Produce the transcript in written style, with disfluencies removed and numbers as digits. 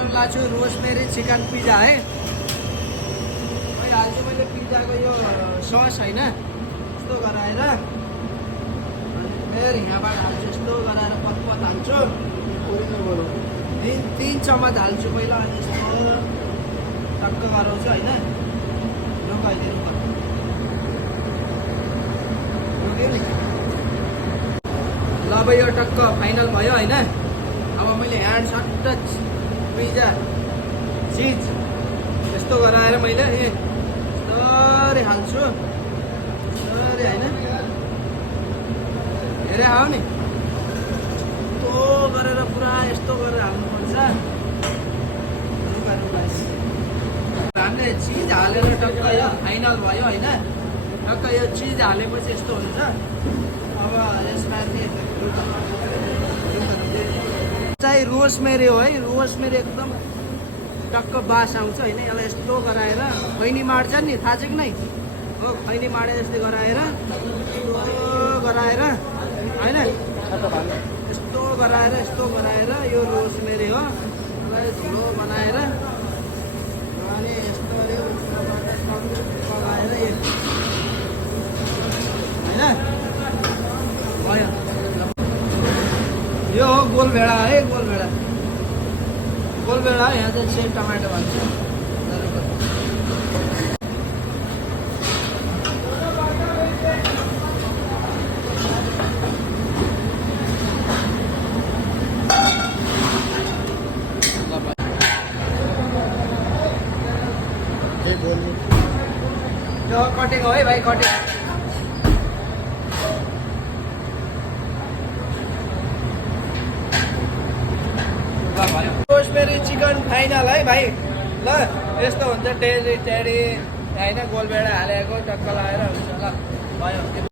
बनाउनु लाग्छु rosemary chicken pizza है। हाल्छु मैले पिज्जाको यो सस होइन, यस्तो गराएर अनि फेरि यहाँबाट हाल्छु, यस्तो गराएर पतपत हाल्छु। तिन चम्मच हाल्छु पहिला, अनि यस्तो टक्क गराउँछु होइन। रोक अहिले रोक्यो नि। ल अब यो टक्क फाइनल भयो होइन। अब मैले ह्यान्ड सट्ट पिज्जा चिज यस्तो गराएर मैले यस्तरी हाल्छु, यस्तरी होइन। हेरे आऊ नि, यस्तो गरेर पुरा यस्तो गरेर हाल्नुपर्छ। हामीले चिज हालेर टक्क यो फाइनल भयो होइन। टक्क यो चिज हालेपछि यस्तो हुन्छ। अब यसमा चाहिँ रोजमेरी हो है, रोजमेरी एकदम टक्क बास आउँछ होइन। यसलाई यस्तो गराएर खैनी माड्छ नि, थाहा छ कि नै हो, खैनी माडे जस्तै गराएर होइन, यस्तो गराएर यो रोजमेरी हो, यसलाई झुलो बनाएर अनि यस्तो लगाएर होइन भयो। यो हो गोलभेडा है, गोलभेडा यहाँ चाहिँ सेट टमाटो भन्छ। यो कटिङ हो है भाइ, कटिङ। रोजमेरी चिकन फाइनल है भाइ। ल यस्तो हुन्छ टेडी होइन, गोलभेडा हालेको टक्क लगाएर हुन्छ। ल भयो।